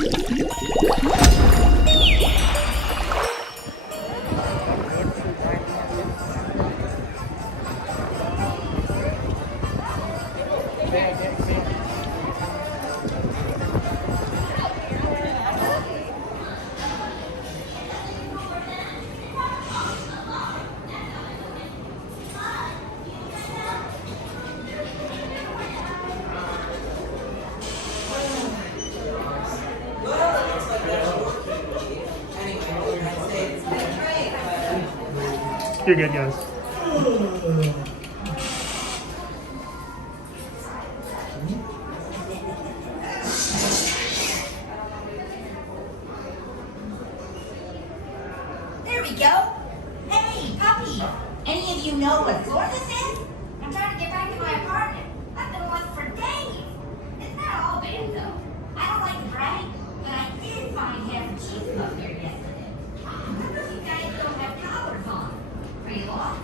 You're good, guys. There we go. Hey, puppy. Any of you know what floor this is? I'm trying to get back to my apartment. I've been lost for days. It's not all bad, though. I don't like to brag, but I did find half a cheese up there yesterday. I wonder if you guys don't have collars on. Are you lost?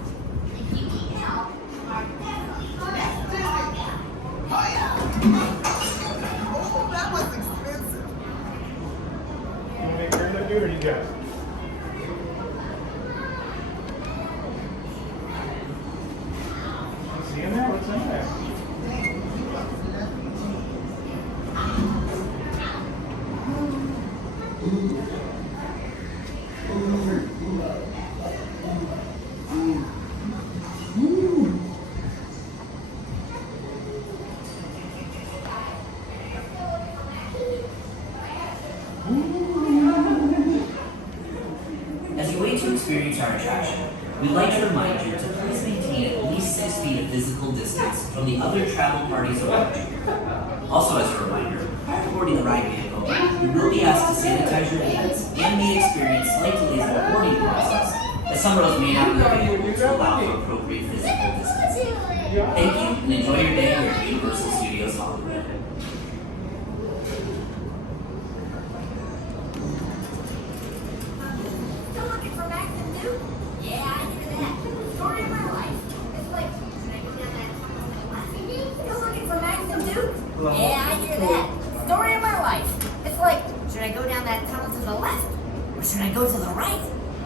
If you need help, are definitely the best to find out. Oh, yeah. Oh, that was expensive. You want me to turn that dude or you guys? See in there? What's in there? As you wait to experience our attraction, we'd like to remind you to please maintain at least 6 feet of physical distance from the other travel parties around you. Also, as a reminder, prior to boarding the ride vehicle, you will be asked to sanitize your hands and may experience slight delays in the boarding process, as some rows may not be available to allow for appropriate physical distance. Thank you and enjoy your day here at Universal Studios Hollywood. Still looking for Max and Duke? Yeah, I hear that. Story of my life. It's like, should I go down that tunnel to the left? Still looking for Max and Duke? Yeah, I hear that. Story of my life. It's like, should I go down that tunnel to the left? Or should I go to the right?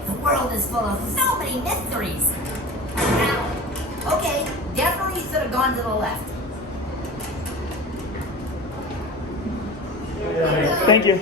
The world is full of so many mysteries. Now, okay, definitely should have gone to the left. Thank you.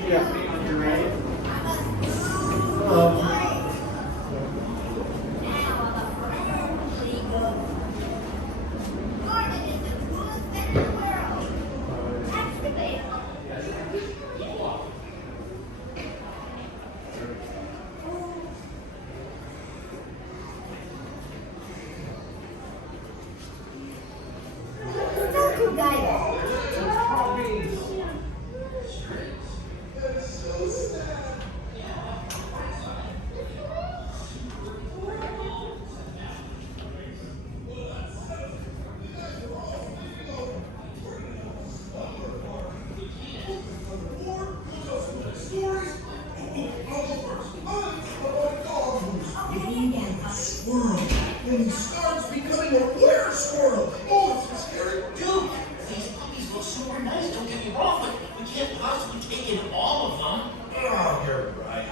Squirrel. When he starts becoming a rare squirrel. Oh, it's so scary. Dude, these puppies look super nice, don't get me wrong, but we can't possibly take in all of them. Oh, you're right.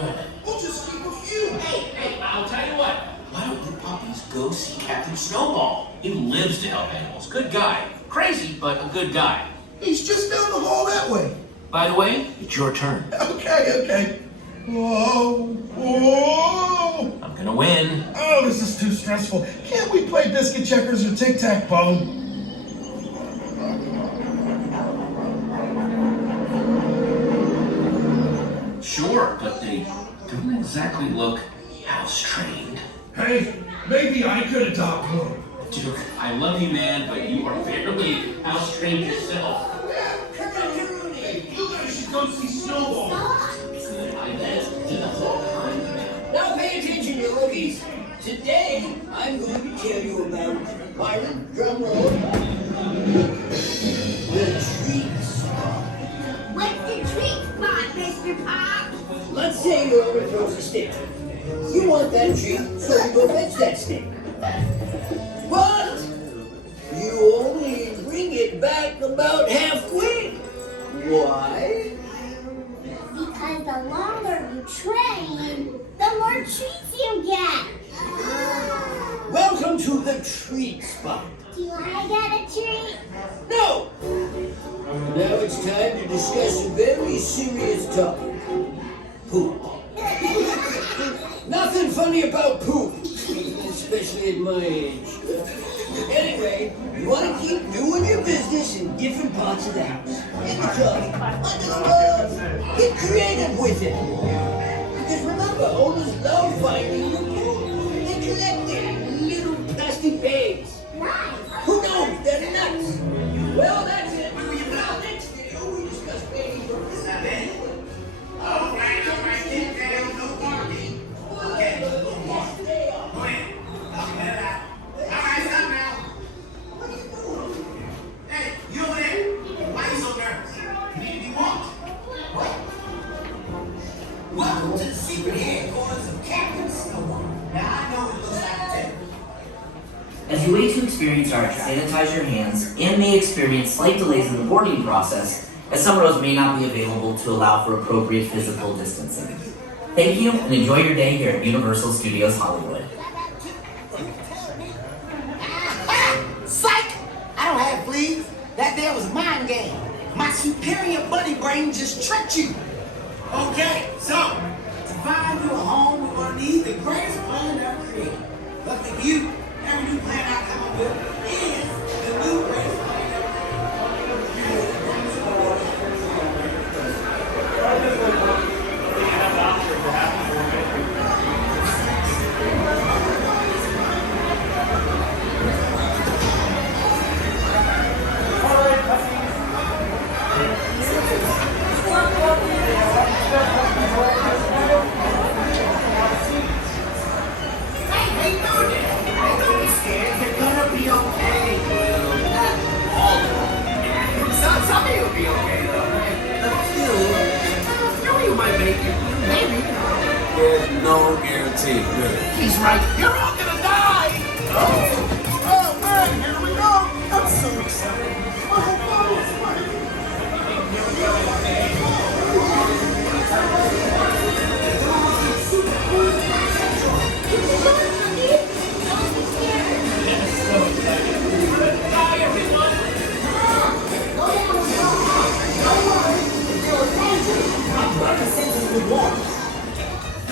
Good. We'll just keep a few. Hey, I'll tell you what. Why don't you puppies go see Captain Snowball? He lives to help animals. Good guy. Crazy, but a good guy. He's just down the hall that way. By the way, it's your turn. Okay. Whoa, whoa. I'm gonna win. Oh, this is too stressful. Can't we play biscuit checkers or tic-tac-toe? Sure, but they don't exactly look house-trained. Hey, maybe I could adopt one. Duke, I love you, man, but you are barely house-trained yourself. Come on, Rooney. You guys should go see Snowball. Good, I bet. He does all kinds of them. Now pay attention, you rookies. Today, I'm going to tell you about Byron, drumroll, the treat spot. What's the treat spot, Mr. Pop? Let's say whoever throws a stick. You want that treat, so you go fetch that stick. But you only bring it back about half quick. Why? train, the more treats you get. Welcome to the treat spot. Do I get a treat? No! Now it's time to discuss a very serious topic. Poop. Nothing funny about poop, especially at my age. Anyway, you want to keep doing your business in different parts of the house. In the tub, under the rug. Get creative with it. Because remember, owners love finding your poop. They collect it in little plastic bags. Who knows? They're nuts. Well, that's it. Now, next video, we discuss babies for All right, keep down, no barking. Okay, no barking. Go ahead. I'll get it out. All right, stop now. What are you doing? Hey, you over there? Why are you so nervous? You need to be walked. What? Welcome to the secret headquarters of Captain Snowball. Now, I know it looks like a table. As you wait to experience our sanitize your hands and may experience slight delays in the boarding process, as some rows may not be available to allow for appropriate physical distancing. Thank you and enjoy your day here at Universal Studios Hollywood. Psych! I don't have fleas. That there was a mind game. My superior buddy brain just tricked you. Okay, so, to find you a home, we're gonna need the greatest plan ever created. Luckily for you, every new plan I come up with is the new greatest plan ever There's no guarantee, really. He's right. You're all gonna die! Oh man, here we go! I'm so excited. My whole body is sweating.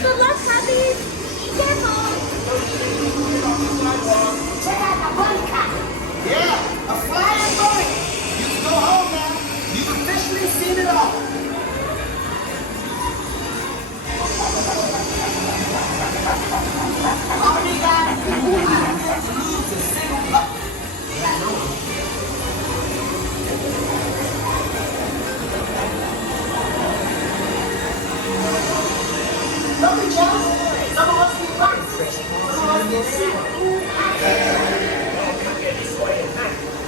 Good luck, puppies. Be careful. Check out the bunny cop. Yeah, a flying bunny. You can go home now. You've officially seen it all. All we gotta do is lose a single pup. Yeah, I know. Don't be jealous. Some of us need lights. Some of us get sick.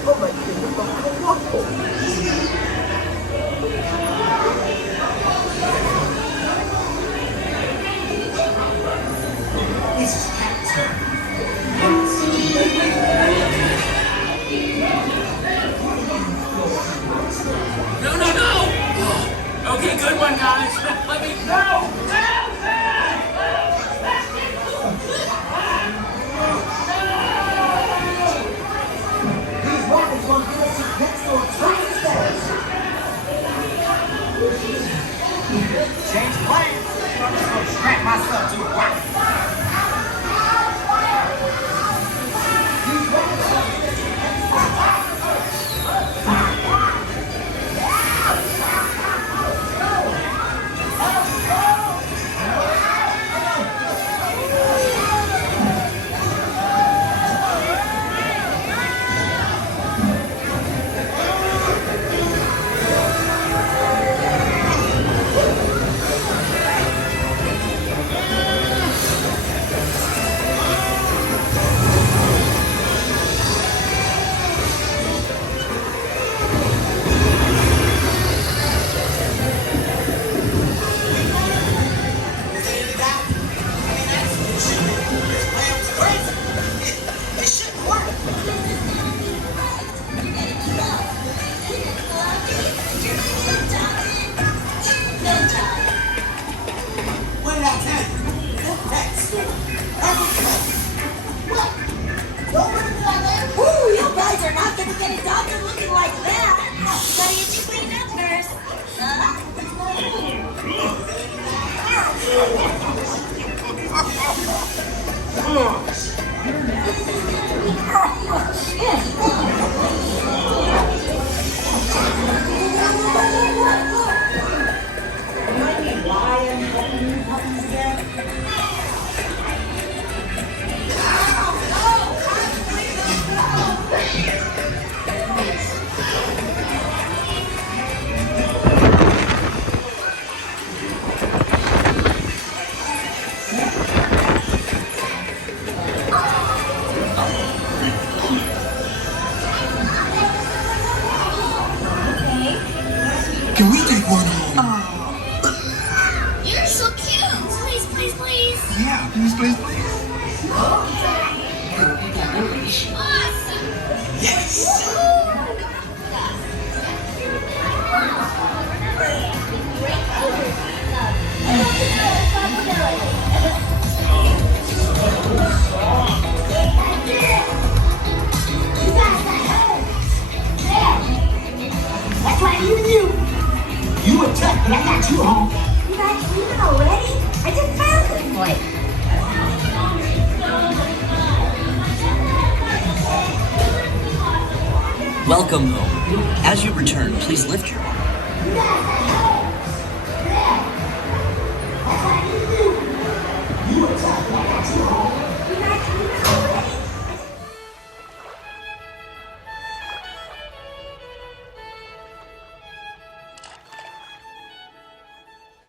Oh my goodness, I'm waffle. This is Captain. No! Okay, good one, guys. Let me go! These rockets won't give us some pets to twice as fast. Change plans. I'm just gonna strap myself to a rocket. These rockets won't give us some pets to Remind me why I'm helping you puppies again? Can we take one home? You're so cute. Please, please, please. Yeah, please, please, please. Awesome. That's right, even you. You attacked, but I got you home. You guys leaving already? I just found this place. Welcome home. As you return, please lift your arm.